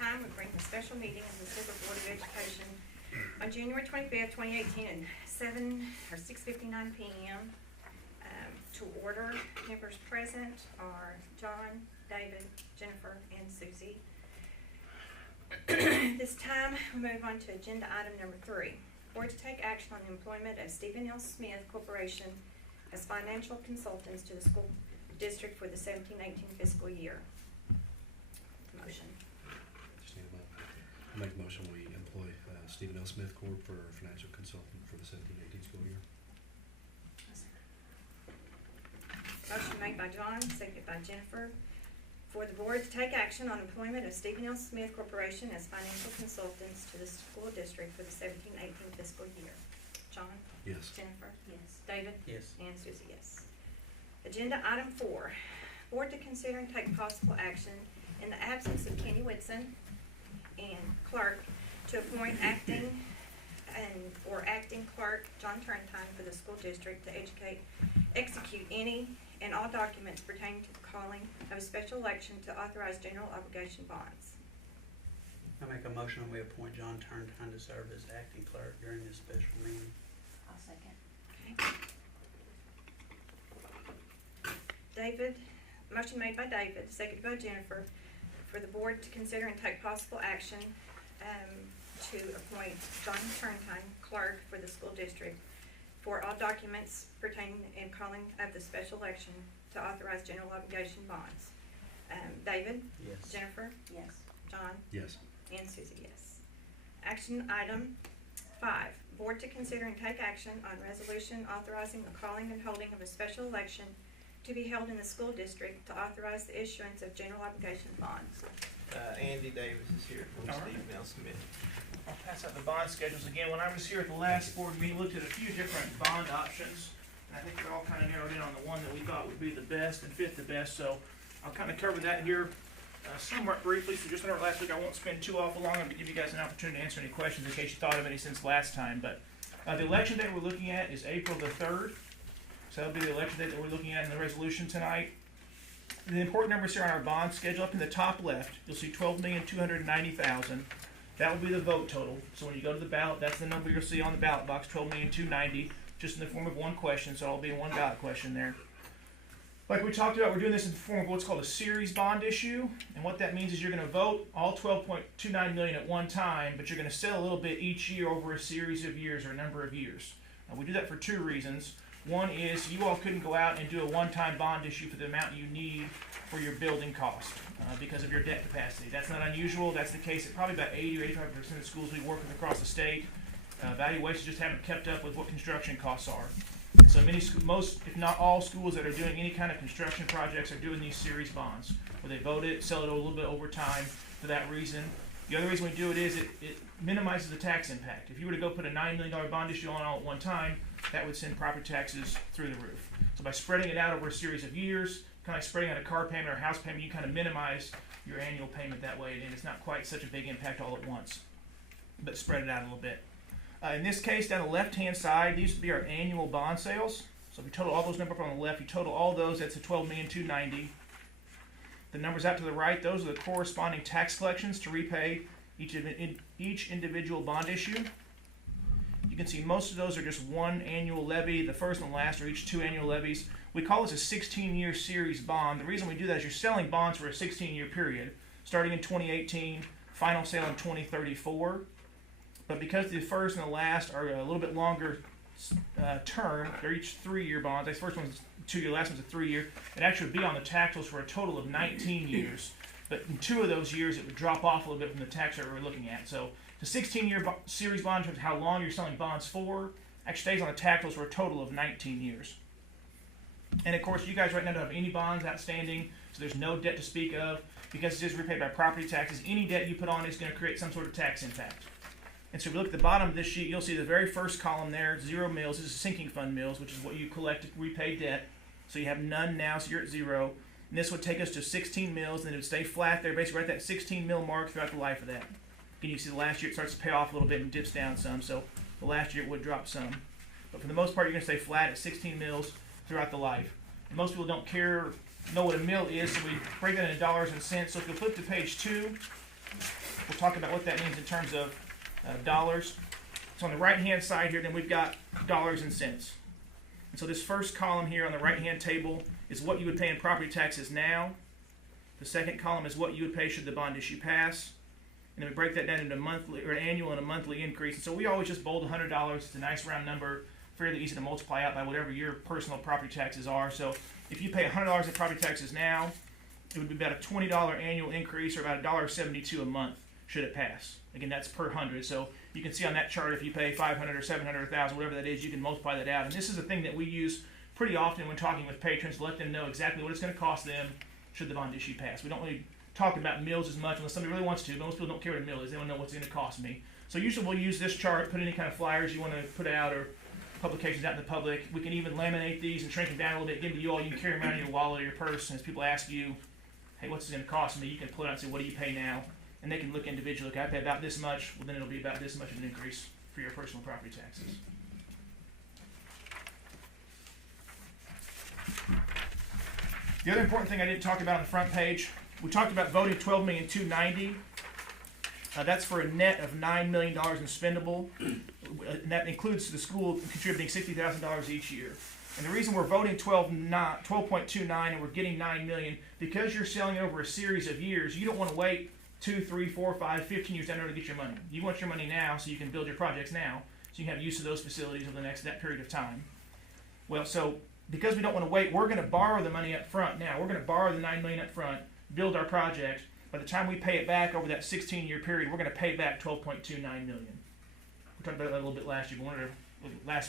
time, we bring the special meeting of the Stigler Board of Education on January 25th, 2018 at 6:59 p.m. To order. Members present are John, David, Jennifer, and Susie. This time, we move on to agenda item number 3. Board to take action on the employment of Stephen L. Smith Corporation as financial consultants to the school district for the 17-18 fiscal year. Motion. I make a motion we employ Stephen L. Smith Corp. For financial consultant for the 17-18 school year. Motion made by John, seconded by Jennifer, for the board to take action on employment of Stephen L. Smith Corporation as financial consultants to the school district for the 17-18 fiscal year. John? Yes. Jennifer? Yes. David? Yes. And Susie, yes. Agenda item 4. Board to consider and take possible action in the absence of Kenny Whitson and clerk to appoint acting clerk John Turntine for the school district to execute any and all documents pertaining to the calling of a special election to authorize general obligation bonds. I make a motion we appoint John Turntine to serve as acting clerk during this special meeting. I'll second. Okay. David, motion made by David, seconded by Jennifer, for the board to consider and take possible action to appoint John Turntine clerk for the school district for all documents pertaining and calling of the special election to authorize general obligation bonds. David? Yes. Jennifer? Yes. John? Yes. And Susie, yes. Action item 5. Board to consider and take action on resolution authorizing the calling and holding of a special election to be held in the school district to authorize the issuance of general obligation bonds. Andy Davis is here from Stephen L. Smith. I'll pass out the bond schedules again. When I was here at the last board meeting, we looked at a few different bond options, and I think they're all kind of narrowed in on the one that we thought would be the best and fit the best. So I'll kind of cover that here somewhat briefly. So just like last week, I won't spend too awful long. I'm going to give you guys an opportunity to answer any questions in case you thought of any since last time. But the election date we're looking at is April the 3rd. So that'll be the election date that we're looking at in the resolution tonight. The important numbers here on our bond schedule, up in the top left, you'll see $12,290,000. That will be the vote total. So when you go to the ballot, that's the number you'll see on the ballot box, $12,290,000, just in the form of one question. So it'll be one ballot question there. Like we talked about, we're doing this in the form of what's called a series bond issue. And what that means is you're going to vote all $12.29 million at one time, but you're going to sell a little bit each year over a series of years or a number of years. We do that for 2 reasons. One is you all couldn't go out and do a one-time bond issue for the amount you need for your building cost because of your debt capacity. That's not unusual. That's the case at probably about 80 or 85% of the schools we work with across the state. Valuations just haven't kept up with what construction costs are. And so most, if not all, schools that are doing any kind of construction projects are doing these series bonds, where they vote it, sell it a little bit over time for that reason. The other reason we do it is it minimizes the tax impact. If you were to go put a $9 million bond issue on all at one time, that would send property taxes through the roof. So by spreading it out over a series of years, kind of like spreading out a car payment or a house payment, you kind of minimize your annual payment that way, and it's not quite such a big impact all at once, but spread it out a little bit. In this case, down the left-hand side, these would be our annual bond sales. So if you total all those numbers up on the left, you total all those, that's the $12,290,000. The numbers out to the right, those are the corresponding tax collections to repay each individual bond issue. You can see most of those are just one annual levy. The first and last are each 2 annual levies. We call this a 16-year series bond. The reason we do that is you're selling bonds for a 16-year period, starting in 2018, final sale in 2034. But because the first and the last are a little bit longer term, they're each 3-year bonds. The first one's 2-year, last one's a 3-year. It actually would be on the tax rolls for a total of 19 years. But in 2 of those years, it would drop off a little bit from the tax rate we're looking at. So the 16-year series bond, in terms of how long you're selling bonds for, actually stays on the tax rolls for a total of 19 years. And of course, you guys right now don't have any bonds outstanding, so there's no debt to speak of. Because it is repaid by property taxes, any debt you put on is going to create some sort of tax impact. And so if you look at the bottom of this sheet, you'll see the very first column there, 0 mills. This is sinking fund mills, which is what you collect to repay debt. So you have none now, so you're at 0. And this would take us to 16 mills, and then it would stay flat there, basically right at that 16 mil mark throughout the life of that. Again, you see the last year it starts to pay off a little bit and dips down some, so the last year it would drop some. But for the most part, you're going to stay flat at 16 mils throughout the life. And most people don't know what a mill is, so we break that into dollars and cents. So if you flip to page 2, We'll talk about what that means in terms of dollars. So on the right-hand side here, then we've got dollars and cents. And so this first column here on the right-hand table is what you would pay in property taxes now. The second column is what you would pay should the bond issue pass. And then we break that down into monthly or an annual and a monthly increase. And so we always just bold $100. It's a nice round number, fairly easy to multiply out by whatever your personal property taxes are. So if you pay $100 in property taxes now, it would be about a $20 annual increase, or about $1.72 a month should it pass. Again, that's per 100. So you can see on that chart, if you pay 500 or 700 or 1,000, whatever that is, you can multiply that out. And this is a thing that we use pretty often when talking with patrons to let them know exactly what it's going to cost them should the bond issue pass. We don't really talk about mills as much unless somebody really wants to, but most people don't care what a mill is. They want to know what's it going to cost me. So usually we'll use this chart, put any kind of flyers you want to put out or publications out in the public. We can even laminate these and shrink them down a little bit, give them to you all. You can carry them around in your wallet or your purse. And as people ask you, hey, what's it going to cost me? You can pull it out and say, what do you pay now? And they can look individually. Okay, I pay about this much. Well, then it'll be about this much of an increase for your personal property taxes. The other important thing I didn't talk about on the front page, we talked about voting $12,290,000. That's for a net of $9 million in spendable. And that includes the school contributing $60,000 each year. And the reason we're voting 12.29 and we're getting $9 million, because you're selling it over a series of years, you don't want to wait 2, 3, 4, 5, 15 years down the road to get your money. You want your money now so you can build your projects now, so you can have use of those facilities over that period of time. Well, so because we don't want to wait, we're going to borrow the money up front now. We're going to borrow the $9 million up front, build our project. By the time we pay it back over that 16-year period, we're going to pay back $12.29 million. We talked about that a little bit last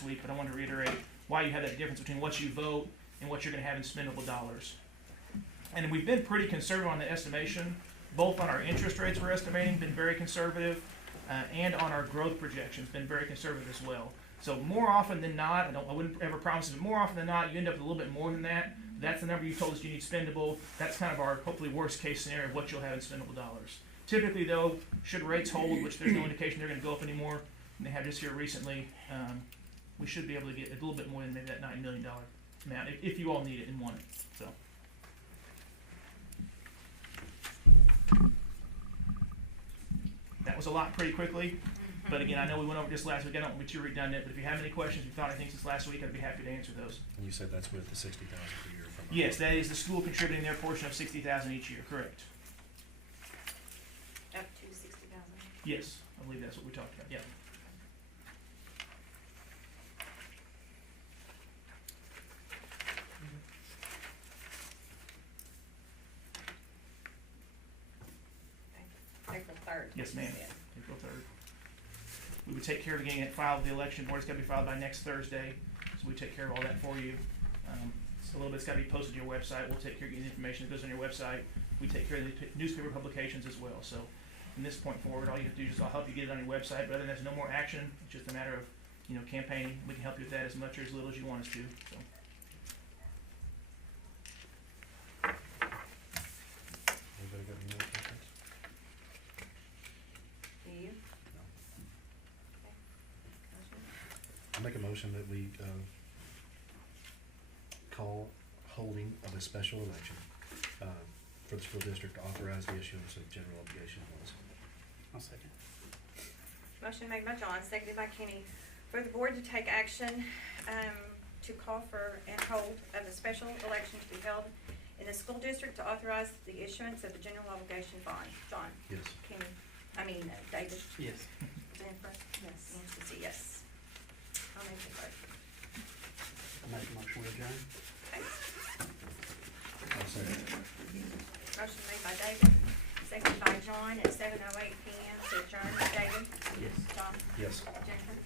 week, but I wanted to reiterate why you have that difference between what you vote and what you're going to have in spendable dollars. And we've been pretty conservative on the estimation, both on our interest rates we're estimating, been very conservative, and on our growth projections, been very conservative as well. So more often than not, I wouldn't ever promise it, but more often than not, you end up with a little bit more than that. That's the number you told us you need spendable. That's kind of our hopefully worst case scenario of what you'll have in spendable dollars. Typically though, should rates hold, which there's no indication they're going to go up anymore, and they have just here recently, we should be able to get a little bit more than maybe that $9 million amount, if you all need it and want it. So. That was a lot pretty quickly, but again, I know we went over this last week. I don't want to be too redundant, but if you have any questions, if you thought anything since last week, I'd be happy to answer those. And you said that's with the $60,000 per year from. Yes, that is the school contributing their portion of $60,000 each year. Correct. Up to $60,000. Yes, I believe that's what we talked about. Yeah. April 3rd. Yes, ma'am. April 3rd. We would take care of getting it filed with the election board. It's got to be filed by next Thursday, so we take care of all that for you. So a little bit's got to be posted to your website. We'll take care of getting the information that goes on your website. We take care of the newspaper publications as well. So from this point forward, all you have to do is I'll help you get it on your website. But other than that, there's no more action. It's just a matter of campaigning. We can help you with that as much or as little as you want us to. So. Anybody got any more questions? Do you? No. Okay. Motion? I make a motion that we call holding of a special election for the school district to authorize the issuance of general obligation bonds. I'll second. Motion made by John, seconded by Kenny, for the board to take action to call for and hold of a special election to be held in the school district to authorize the issuance of the general obligation bond. John? Yes. Kenny? David? Yes. Jennifer? Yes. And Susie, yes. I'll make the vote. I'll make a motion with adjourn. Okay. I'll second. Motion made by David, seconded by John at 7:08 PM to adjourn. David? Yes. John? Yes. Jennifer?